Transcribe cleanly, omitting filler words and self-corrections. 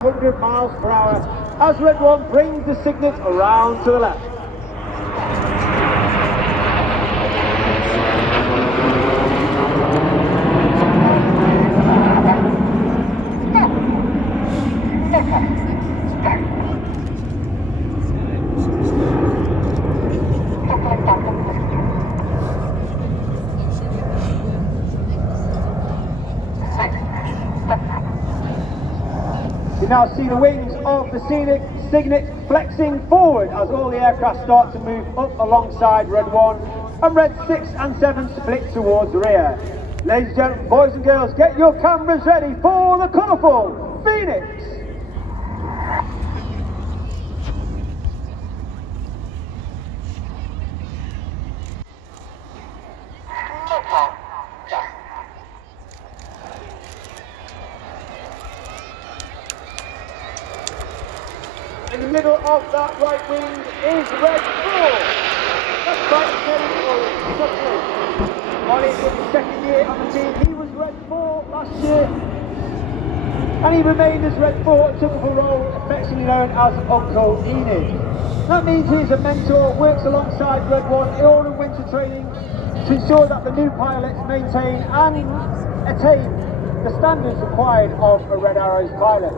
100 miles per hour as Red 1 brings the Signet around to the left. You now see the wings of the Signet flexing forward as all the aircraft start to move up alongside Red 1 and Red 6 and 7 split towards the rear. Ladies and gentlemen, boys and girls, get your cameras ready for the colourful Phoenix! In the middle of that right wing is Red 4. That's right, Ollie is his second year on the team. He was Red 4 last year. And he remained as Red 4 and took up a role affectionately known as Uncle Enid. That means he's a mentor, works alongside Red 1 in all the winter training to ensure that the new pilots maintain and attain the standards required of a Red Arrows pilot.